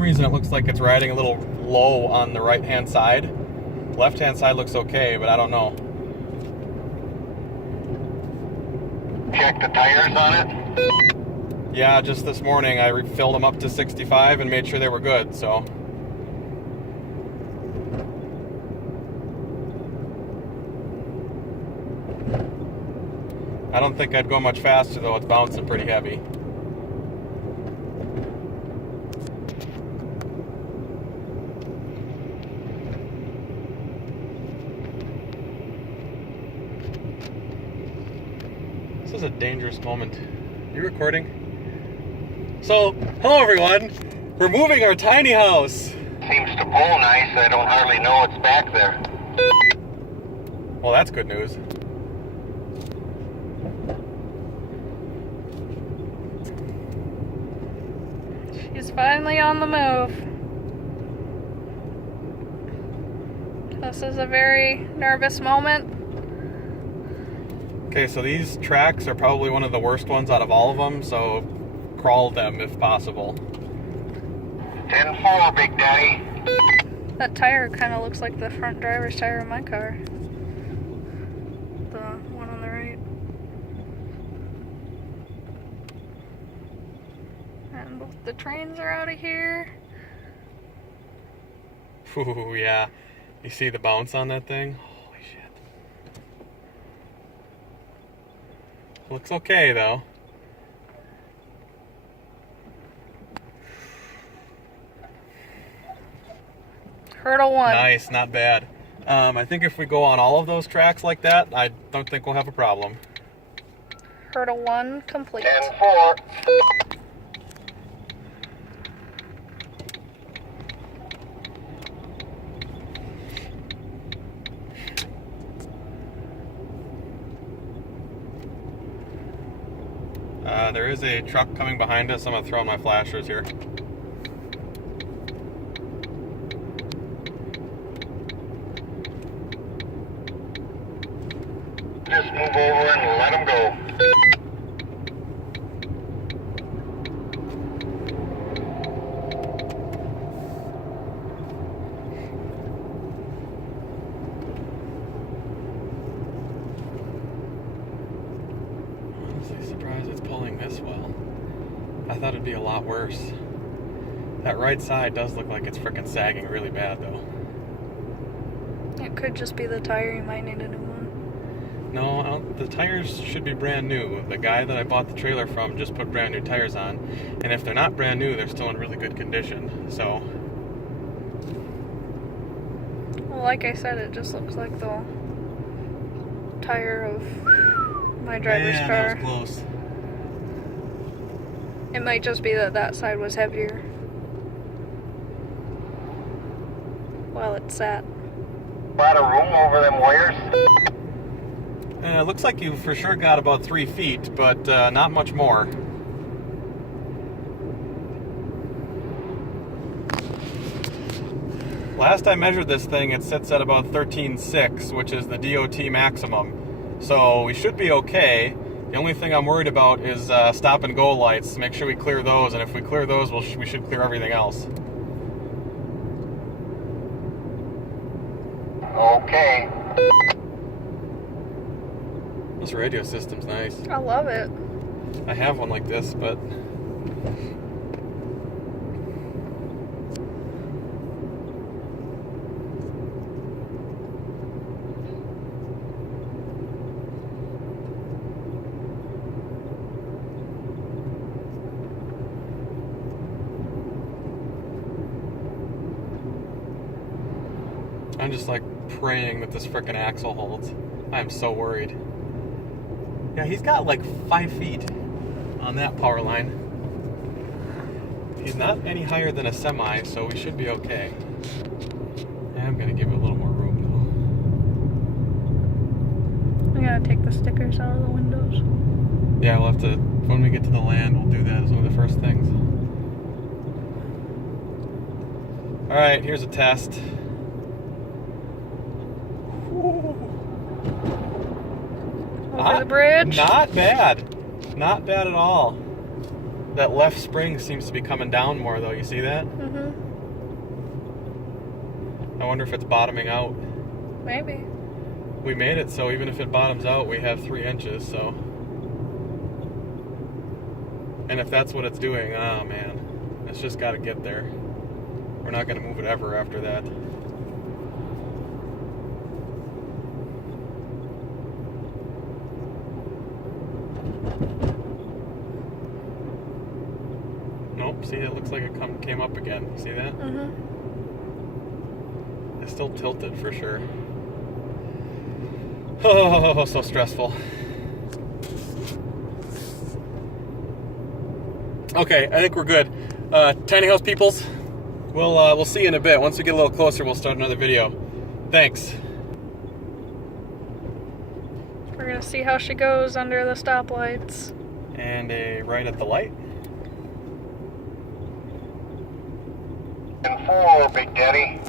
reason it looks like it's riding a little low on the right-hand side. Left-hand side looks okay, but I don't know. Check the tires on it? Yeah, just this morning I refilled them up to 65 and made sure they were good, so. I don't think I'd go much faster though, it's bouncing pretty heavy. This is a dangerous moment. You recording? So, hello everyone! We're moving our tiny house! Seems to pull nice. I don't hardly know what's back there. Well, that's good news. She's finally on the move. This is a very nervous moment. Okay, so these tracks are probably one of the worst ones out of all of them, so crawl them if possible. 10-4, Big Daddy. That tire kind of looks like the front driver's tire of my car. The one on the right. And both the trains are out of here. Ooh, yeah. You see the bounce on that thing? Holy shit. Looks okay, though. Hurdle 1. Nice, not bad. I think if we go on all of those tracks like that, I don't think we'll have a problem. Hurdle 1 complete. 10-4. There is a truck coming behind us. I'm going to throw in my flashers here. Just move over and let him go. Honestly surprised it's pulling this well. I thought it'd be a lot worse. That right side does look like it's frickin' sagging really bad though. It could just be the tire. You might need a new one. No, the tires should be brand new. The guy that I bought the trailer from just put brand new tires on. And if they're not brand new, they're still in really good condition. So, Well, like I said, it just looks like the tire of my driver's man, car. that was close. It might just be that that side was heavier while it sat. A lot of room over them wires. It looks like you for sure got about 3 feet, but not much more. Last I measured this thing, it sits at about 13.6, which is the DOT maximum. So we should be okay. The only thing I'm worried about is stop and go lights. Make sure we clear those, and if we clear those, we should clear everything else. Okay. This radio system's nice. I love it. I have one like this, but I'm just like praying that this frickin' axle holds. I'm so worried. Yeah, he's got like 5 feet on that power line. He's not any higher than a semi, so we should be okay. I'm gonna give it a little more room We gotta take the stickers out of the windows. though. Yeah, we'll have to, when we get to the land, we'll do that as one of the first things. Alright, here's a test. Over the bridge. Not bad. Not bad at all. That left spring seems to be coming down more, though. You see that? Mm-hmm. I wonder if it's bottoming out. Maybe. We made it, so even if it bottoms out, we have 3 inches, so. And if that's what it's doing, oh man, it's just got to get there. We're not going to move it ever after that. Nope, see, it looks like it came up again. See that? Mm-hmm. It's still tilted for sure. Oh, so stressful. Okay, I think we're good. Tiny house peoples, we'll see you in a bit. Once we get a little closer, we'll start another video. Thanks. We're gonna see how she goes under the stoplights. And a right at the light. And 4, Big Daddy.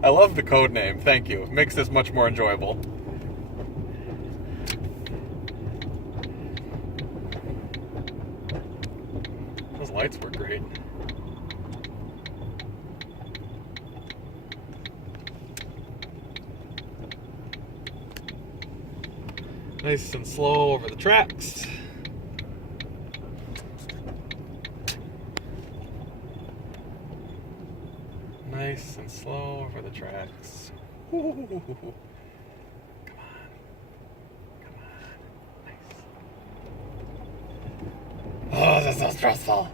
I love the code name. Thank you. It makes this much more enjoyable. Those lights were great. Nice and slow over the tracks. Nice and slow over the tracks. Ooh. Come on. Come on. Nice. Oh, this is so stressful.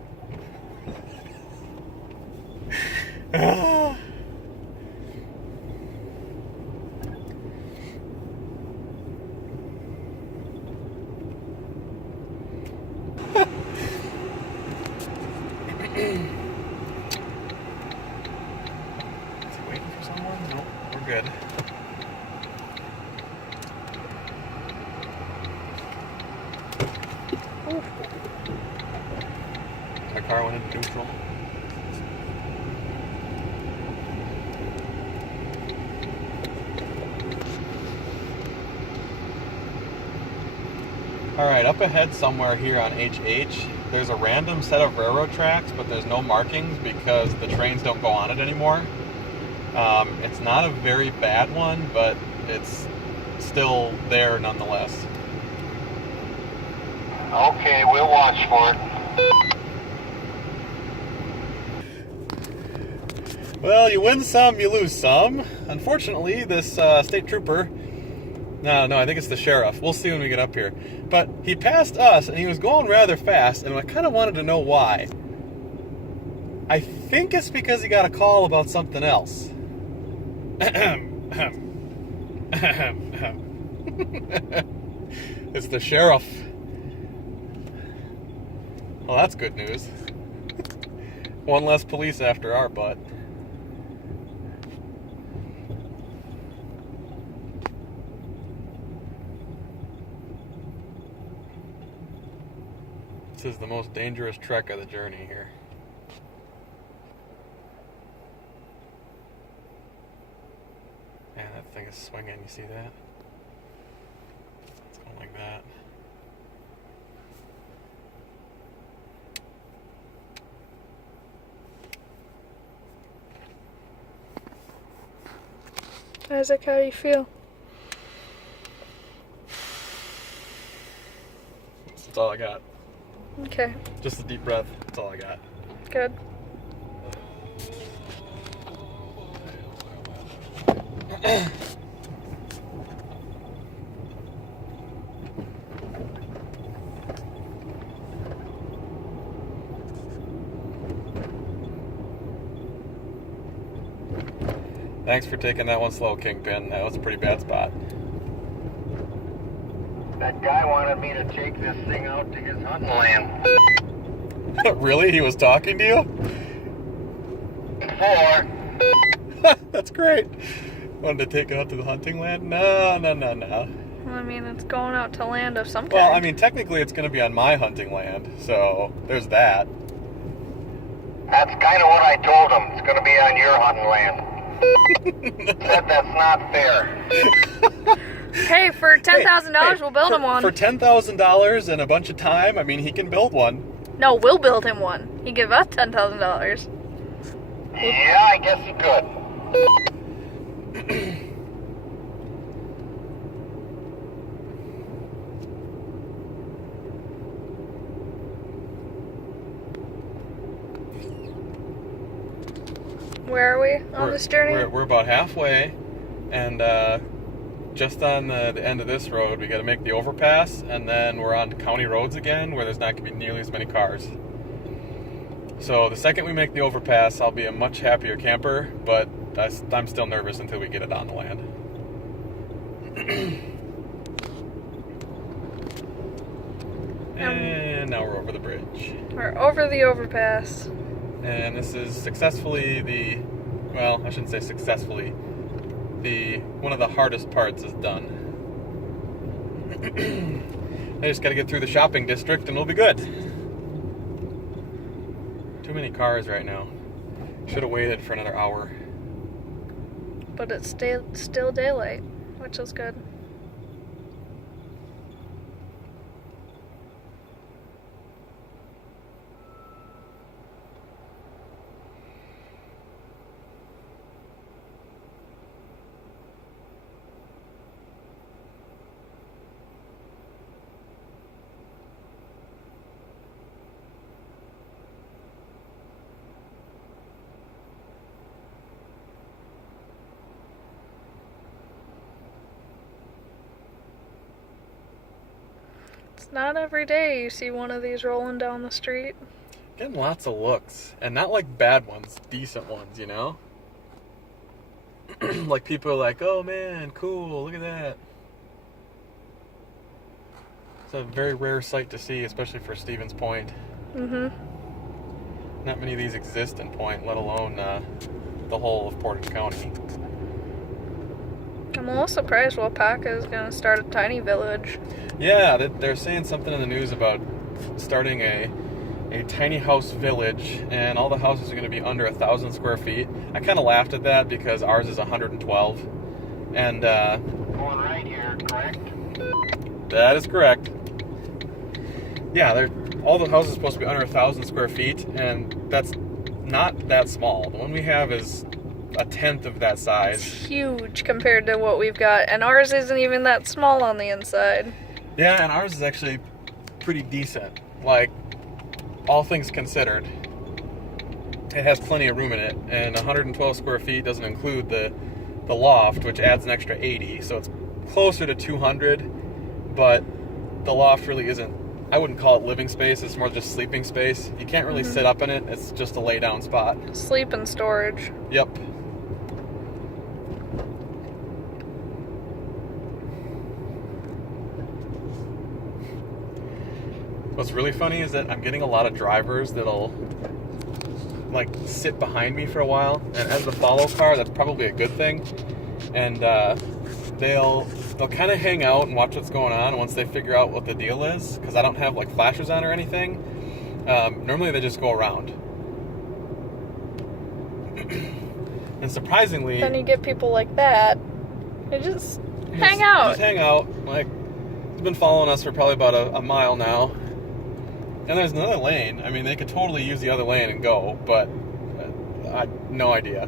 Ah. Good. My car went into neutral. Alright, up ahead somewhere here on HH, there's a random set of railroad tracks, but there's no markings because the trains don't go on it anymore. It's not a very bad one, but it's still there nonetheless. Okay, we'll watch for it. Well, you win some, you lose some. Unfortunately, this state trooper, no, I think it's the sheriff. We'll see when we get up here. But he passed us, and he was going rather fast, and I kind of wanted to know why. I think it's because he got a call about something else. It's the sheriff. Well, that's good news. One less police after our butt. This is the most dangerous trek of the journey here. Man, that thing is swinging, you see that? It's going like that. Isaac, how do you feel? That's all I got. Okay, Just a deep breath. That's all I got. good. Thanks for taking that one slow, Kingpin. That was a pretty bad spot. That guy wanted me to take this thing out to his hunting land. Really? He was talking to you? 4. That's great. Wanted to take it out to the hunting land? No. Well, I mean, it's going out to land of some kind. Well, I mean, technically it's going to be on my hunting land, so there's that. That's kind of what I told him. It's going to be on your hunting land. Said that's not fair. Hey, for $10,000, we'll build him one. For $10,000 and a bunch of time, I mean, he can build one. No, we'll build him one. He give us $10,000. Yeah, I guess you could. Where are we on this journey? We're about halfway, and just on the end of this road, we got to make the overpass, and then we're on county roads again, where there's not going to be nearly as many cars. So the second we make the overpass, I'll be a much happier camper, but I'm still nervous until we get it on the land. And now we're over the bridge. We're over the overpass. And this is successfully well, I shouldn't say successfully, one of the hardest parts is done. I just gotta get through the shopping district and it'll be good. Too many cars right now. Should have waited for another hour. But it's still daylight, which is good. It's not every day you see one of these rolling down the street. Getting lots of looks, and not like bad ones, decent ones, you know? Like people are like, oh man, cool, look at that. It's a very rare sight to see, especially for Stevens Point. Mm-hmm. Not many of these exist in Point, let alone the whole of Portage County. I'm a little surprised Wapaka is going to start a tiny village. Yeah, they're saying something in the news about starting a tiny house village, and all the houses are going to be under 1,000 square feet. I kind of laughed at that because ours is 112. And Going right here, correct? that is correct. Yeah, all the houses are supposed to be under 1,000 square feet, and that's not that small. The one we have is a tenth of that It's size. huge compared to what we've got, and ours isn't even that small on the inside. Yeah, and ours is actually pretty decent. Like, all things considered, it has plenty of room in it, and 112 square feet doesn't include the loft, which adds an extra 80, so it's closer to 200, but the loft really isn't, I wouldn't call it living space, it's more just sleeping space. You can't really sit up in it, it's just a lay down spot. Sleep and storage. Yep. What's really funny is that I'm getting a lot of drivers that'll like sit behind me for a while, and as the follow car, that's probably a good thing. And they'll kind of hang out and watch what's going on once they figure out what the deal is, because I don't have like flashers on or anything. Normally they just go around. And surprisingly, Then you get people like that who just hang out. Just hang out. Like, he's been following us for probably about a mile now. And there's another lane. I mean, they could totally use the other lane and go, but I no idea.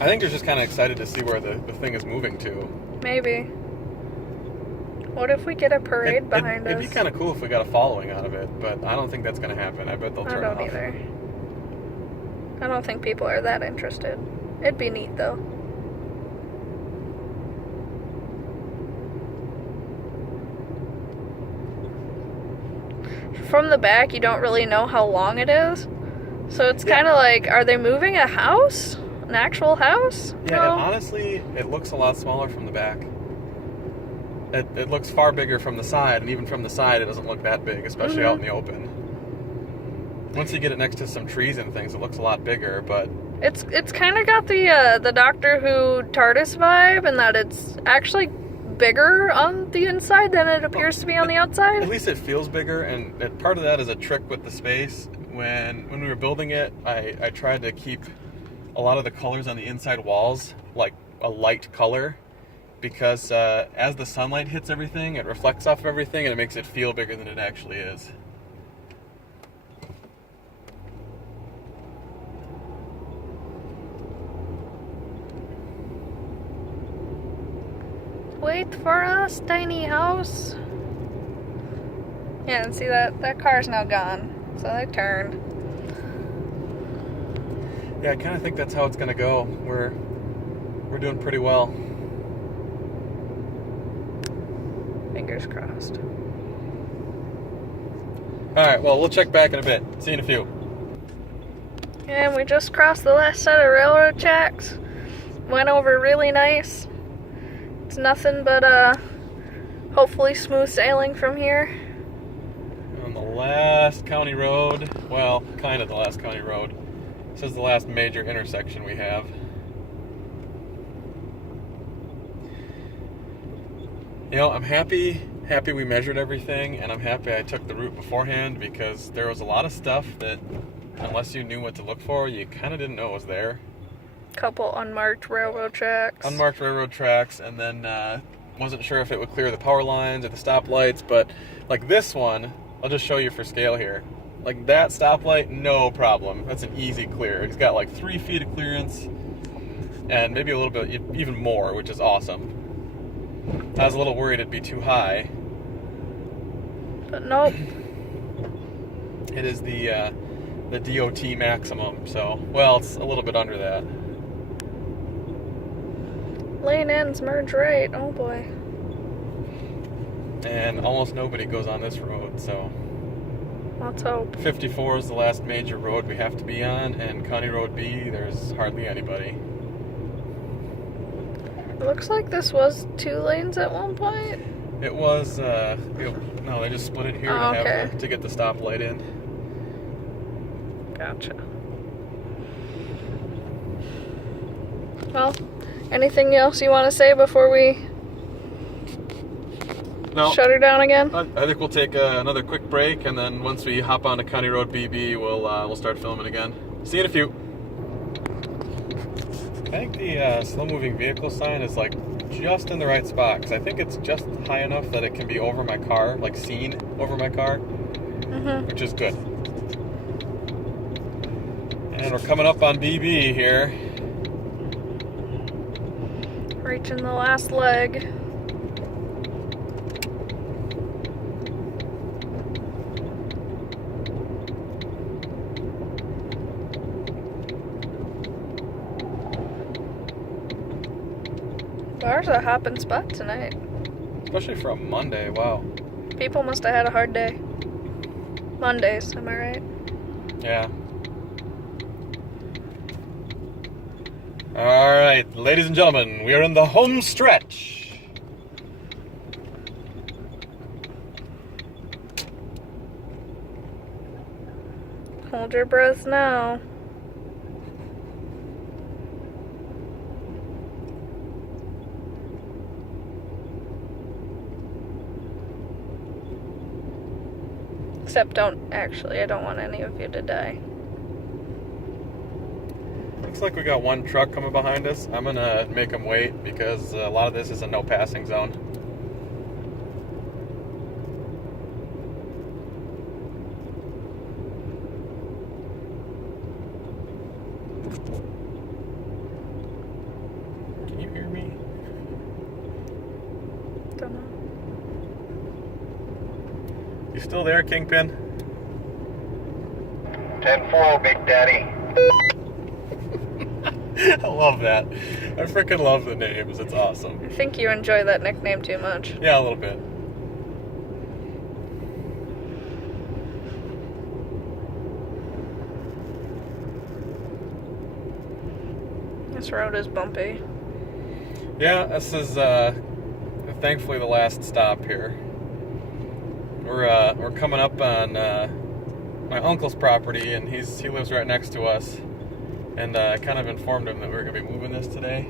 I think they're just kind of excited to see where the thing is moving to. Maybe. What if we get a parade behind us? It'd be kind of cool if we got a following out of it, but I don't think that's going to happen. I bet they'll turn I off. don't either. I don't think people are that interested. It'd be neat, though. From the back, you don't really know how long it is. So it's kind of like, are they moving a house? An actual house? Yeah, No. and honestly, it looks a lot smaller from the back. It looks far bigger from the side, and even from the side, it doesn't look that big, especially out in the open. Once you get it next to some trees and things, it looks a lot bigger, but... It's kind of got the Doctor Who TARDIS vibe, and that it's actually bigger on the inside than it appears to be on the outside. At least it feels bigger, and part of that is a trick with the space. When we were building it, I tried to keep a lot of the colors on the inside walls like a light color, because as the sunlight hits everything, it reflects off of everything and it makes it feel bigger than it actually is. Wait for us, tiny house. Yeah, and see that car's now gone. So they turned. Yeah, I kind of think that's how it's gonna go. We're doing pretty well. Fingers crossed. All right, well, we'll check back in a bit. See you in a few. And we just crossed the last set of railroad tracks. Went over really nice. It's nothing but hopefully smooth sailing from here. On the last county road, well, kind of the last county road. This is the last major intersection we have. You know, I'm happy we measured everything, and I'm happy I took the route beforehand, because there was a lot of stuff that, unless you knew what to look for, you kind of didn't know was there. Couple unmarked railroad tracks. Unmarked railroad tracks, and then wasn't sure if it would clear the power lines or the stoplights, but like this one, I'll just show you for scale here. Like that stoplight, no problem. That's an easy clear. It's got like 3 feet of clearance, and maybe a little bit even more, which is awesome. I was a little worried it'd be too high. But nope. It is the DOT maximum, so, well, it's a little bit under that. Lane ends merge right. Oh boy. And almost nobody goes on this road, so. Let's hope. 54 is the last major road we have to be on, and County Road B, there's hardly anybody. It looks like this was 2 lanes at one point. It was, no, they just split it here Oh, to, okay. have to get the stoplight in. Gotcha. Well, anything else you want to say before we No, shut her down again? I think we'll take another quick break, and then once we hop on to County Road BB, we'll start filming again. See you in a few. I think the slow-moving vehicle sign is like just in the right spot, because I think it's just high enough that it can be over my car, like seen over my car, which is good. And we're coming up on BB here. Reaching the last leg. Bar's a hopping spot tonight. Especially for a Monday, wow. People must have had a hard day. Mondays, am I right? Yeah. Alright, ladies and gentlemen, we are in the home stretch. Hold your breath now. Except I don't want any of you to die. Looks like we got one truck coming behind us. I'm gonna make them wait because a lot of this is a no passing zone. Can you hear me? Don't know. You still there, Kingpin? 10-4, Big Daddy. I love that. I freaking love the names. It's awesome. I think you enjoy that nickname too much. Yeah, a little bit. This road is bumpy. Yeah, this is thankfully the last stop here. We're coming up on my uncle's property, and he lives right next to us. And I kind of informed him that we were gonna be moving this today.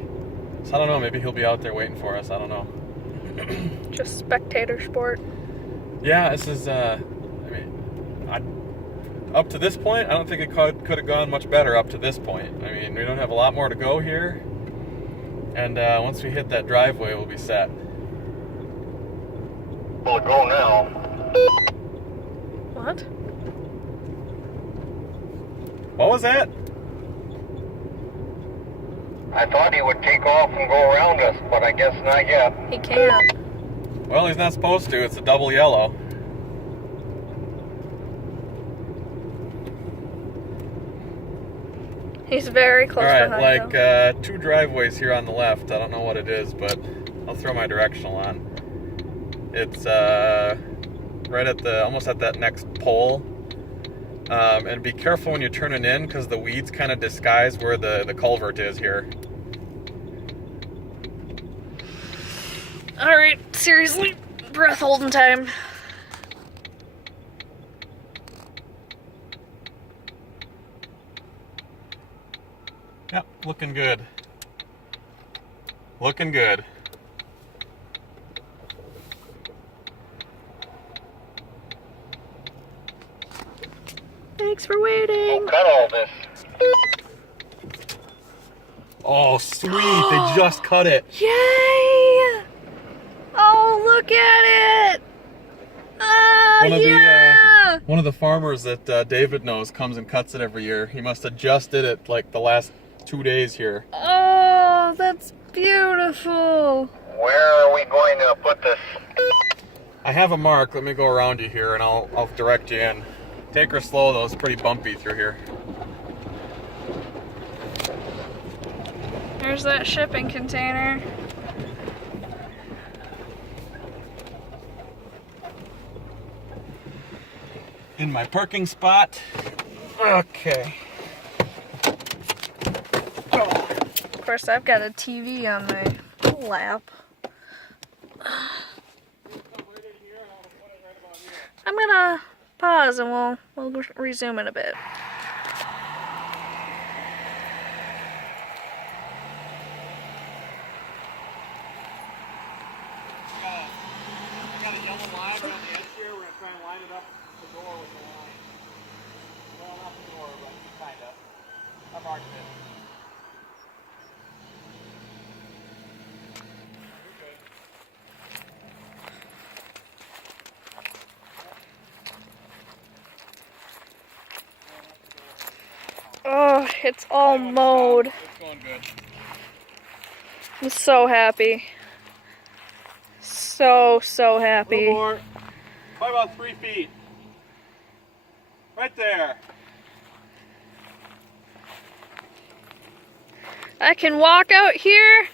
So I don't know, maybe he'll be out there waiting for us. I don't know. Just spectator sport. Yeah, this is. Up to this point, I don't think it could have gone much better up to this point. I mean, we don't have a lot more to go here. And once we hit that driveway, we'll be set. We'll go now. What? What was that? I thought he would take off and go around us, but I guess not yet. He can't. Well, he's not supposed to. It's a double yellow. He's very close behind Alright, them. like 2 driveways here on the left. I don't know what it is, but I'll throw my directional on. It's right at the, almost at that next pole. And be careful when you're turning in, because the weeds kind of disguise where the culvert is here. Alright, seriously, breath holding time. Yep, looking good. Looking good. Thanks for waiting. Cut all this. Oh, sweet! They just cut it. Yay! Oh, look at it! Oh, yeah! One of the farmers that David knows comes and cuts it every year. He must have just did it like the last 2 days here. Oh, that's beautiful. Where are we going to put this? I have a mark. Let me go around you here, and I'll direct you in. Take her slow though. It's pretty bumpy through here. There's that shipping container. In my parking spot. Okay. Of course, I've got a TV on my lap. I'm gonna pause and we'll resume in a bit. I got a yellow line around the edge here. We're going to try and line it up the door with the line. Well, not the door, but kind of. I marked it. Oh, it's all mowed. It's going good. I'm so happy. So A little happy. more. Probably about 3 feet. Right there. I can walk out here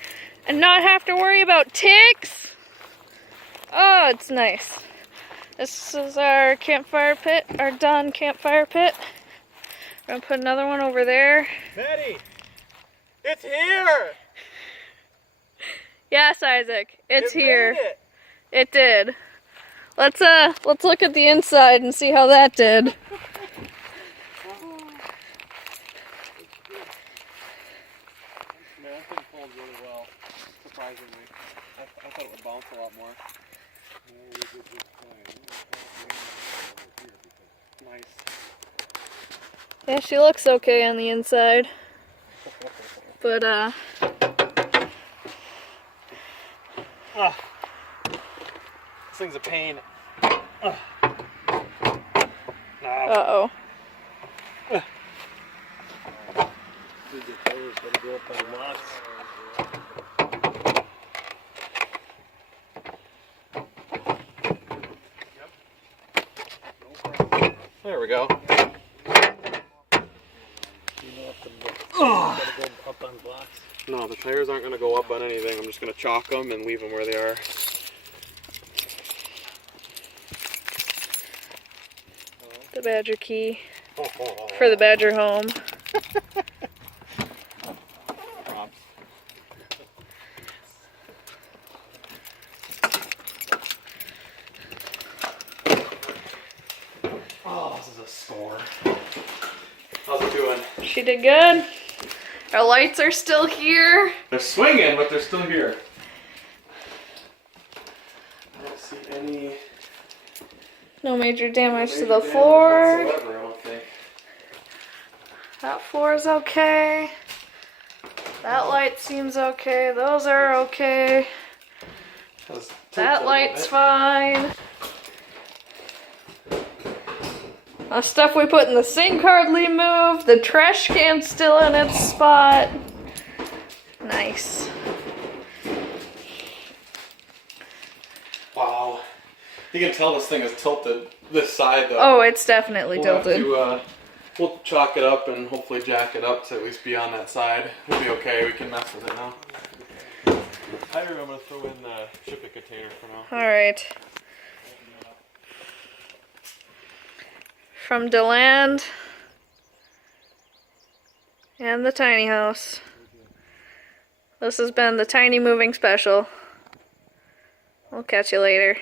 and not have to worry about ticks. Oh, it's nice. This is our campfire pit, our done campfire pit. We're gonna put another one over there. Betty! It's here! Yes, Isaac, it's It here. made it. It did. Let's look at the inside and see how that did. Man, that thing pulled really well, surprisingly. I thought it would bounce a lot more. Nice. Yeah, she looks okay on the inside. But, Ah, this thing's a pain. No. uh-oh. There we go. No, the tires aren't going to go up on anything. I'm just going to chalk them and leave them where they are. The Badger key for the Badger home. Props. Oh, this is a score. How's it doing? She did good. Our lights are still here. They're swinging, but they're still here. I don't see any No major damage to the floor. whatsoever, I don't think. That floor is okay. That light seems okay. Those are okay. That light's fine. The stuff we put in the sink hardly moved. The trash can's still in its spot. Nice. Wow. You can tell this thing is tilted this side though. Oh, it's definitely We'll tilted. have to, we'll chalk it up and hopefully jack it up to at least be on that side. We'll be okay. We can mess with it now. I'm gonna throw in the shipping container for now. Alright. From DeLand and the tiny house. This has been the Tiny Moving Special. We'll catch you later.